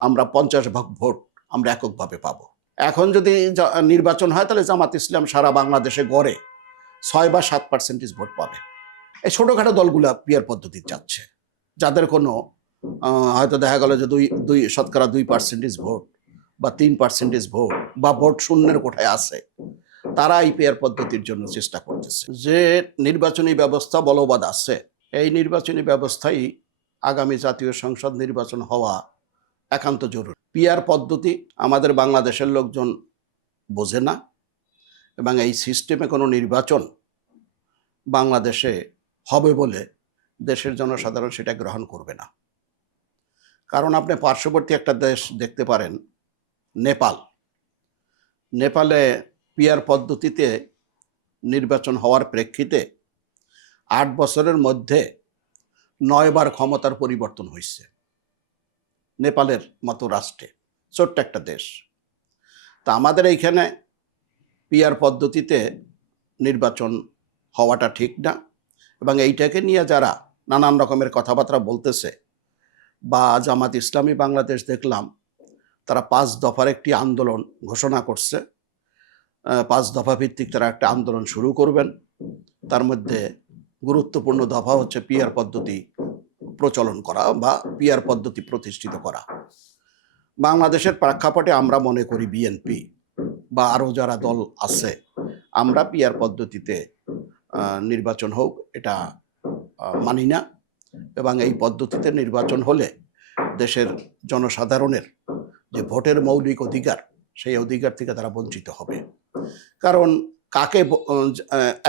আমরা পঞ্চাশ ভাগ ভোট আমরা এককভাবে পাবো। এখন যদি নির্বাচন হয়, তাহলে জামাত ইসলাম সারা বাংলাদেশে গড়ে ছয় বা সাত পার্সেন্টেজ ভোট পাবে। এই ছোটোখাটো দলগুলা পিয়ার পদ্ধতি চাচ্ছে যাদের কোনো হয়তো দেখা গেল যে দুই দুই, শতকরা দুই পার্সেন্টেজ ভোট বা তিন পার্সেন্টেজ ভোট বা ভোট শূন্যের কোঠায় আছে, তারা এই পেয়ার পদ্ধতির জন্য চেষ্টা করতেছে। যে নির্বাচনী ব্যবস্থা বলবৎ আছে, এই নির্বাচনী ব্যবস্থাই আগামী জাতীয় সংসদ নির্বাচন হওয়া একান্ত জরুরি। পিয়ার পদ্ধতি আমাদের বাংলাদেশের লোকজন বোঝে না এবং এই সিস্টেমে কোনো নির্বাচন বাংলাদেশে হবে বলে দেশের জনসাধারণ সেটা গ্রহণ করবে না। কারণ আপনি পার্শ্ববর্তী একটা দেশ দেখতে পারেন, নেপাল। নেপালে পিয়ার পদ্ধতিতে নির্বাচন হওয়ার প্রেক্ষিতে আট বছরের মধ্যে নয়বার ক্ষমতার পরিবর্তন হয়েছে নেপালের মতো রাষ্ট্রে। ছোট্ট একটা দেশ। তা আমাদের এইখানে পিয়ার পদ্ধতিতে নির্বাচন হওয়াটা ঠিক না এবং এইটাকে নিয়ে যারা নানান রকমের কথাবার্তা বলতেছে বা জামাত ইসলামী বাংলাদেশ দেখলাম, তারা পাঁচ দফার একটি আন্দোলন ঘোষণা করছে। পাঁচ দফা ভিত্তিক তারা একটা আন্দোলন শুরু করবেন। তার মধ্যে গুরুত্বপূর্ণ দফা হচ্ছে পিয়ার পদ্ধতি প্রচলন করা বা পিয়ার পদ্ধতি প্রতিষ্ঠিত করা। বাংলাদেশের প্রেক্ষাপটে আমরা মনে করি বিএনপি বা আরও যারা দল আছে, আমরা পিয়ার পদ্ধতিতে নির্বাচন হোক এটা মানি না এবং এই পদ্ধতিতে নির্বাচন হলে দেশের জনসাধারণের যে ভোটের মৌলিক অধিকার, সেই অধিকার থেকে তারা বঞ্চিত হবে। কারণ কাকে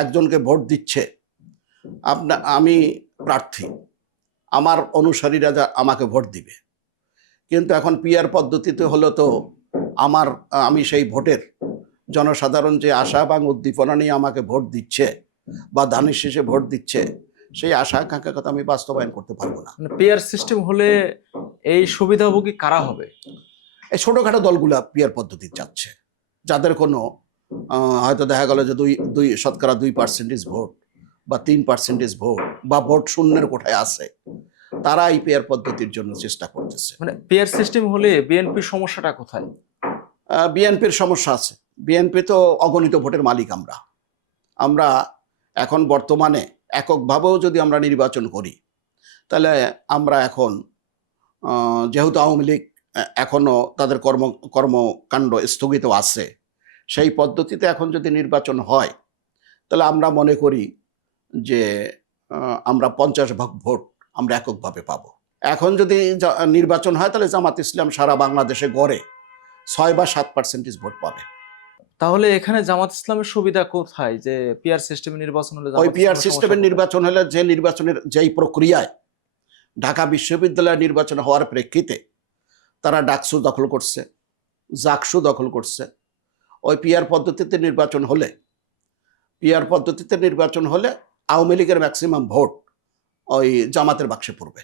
একজনকে ভোট দিচ্ছে, আপনা, আমি প্রার্থী আমার অনুসারীরা যা আমাকে ভোট দিবে। কিন্তু এখন পিয়ার পদ্ধতিতে হলো তো আমার আমি সেই ভোটের জনসাধারণ যে আশা এবং উদ্দীপনা নিয়ে আমাকে ভোট দিচ্ছে বা ধানের শেষে ভোট দিচ্ছে সেই আশা আকাঙ্ক্ষা কথা আমি বাস্তবায়ন করতে পারব না। মানে পেয়ার সিস্টেম হলে এই সুবিধাভোগী কারা হবে? এই ছোটোখাটো দলগুলা পিয়ার পদ্ধতি চাচ্ছে যাদের কোনো হয়তো দেখা গেল যে দুই দুই শতকরা দুই পার্সেন্টেজ ভোট বা তিন পার্সেন্টেজ ভোট বা ভোট শূন্যের কোঠায় আছে। তারা এই পেয়ার পদ্ধতির জন্য চেষ্টা করতেছে। মানে পেয়ার সিস্টেম হলে বিএনপির সমস্যাটা কোথায়? বিএনপির সমস্যা আছে। বিএনপি তো অগণিত ভোটের মালিক আমরা। আমরা এখন বর্তমানে এককভাবেও যদি আমরা নির্বাচন করি তাহলে আমরা এখন যেহেতু আওয়ামী লীগ এখনও তাদের কর্ম কর্মকাণ্ড স্থগিত আছে সেই পদ্ধতিতে এখন যদি নির্বাচন হয় তাহলে আমরা মনে করি যে আমরা পঞ্চাশ ভাগ ভোট আমরা এককভাবে পাবো। এখন যদি নির্বাচন হয় তাহলে জামাত ইসলাম সারা বাংলাদেশে গড়ে ছয় বা সাত পার্সেন্টেজ ভোট পাবে। তাহলে এখানে জামাত ইসলামের সুবিধা কোথায়? যে পিআর সিস্টেমে নির্বাচন হলে ওই পিআর সিস্টেমের নির্বাচন হলে যে নির্বাচনের যেই প্রক্রিয়ায় ঢাকা বিশ্ববিদ্যালয়ের নির্বাচন হওয়ার প্রেক্ষিতে তারা ডাকসু দখল করছে জাকসু দখল করছে। ওই পিআর পদ্ধতিতে নির্বাচন হলে পিআর পদ্ধতিতে নির্বাচন হলে আওয়ামী লীগের ম্যাক্সিমাম ভোট ওই জামাতের বাক্সে পড়বে।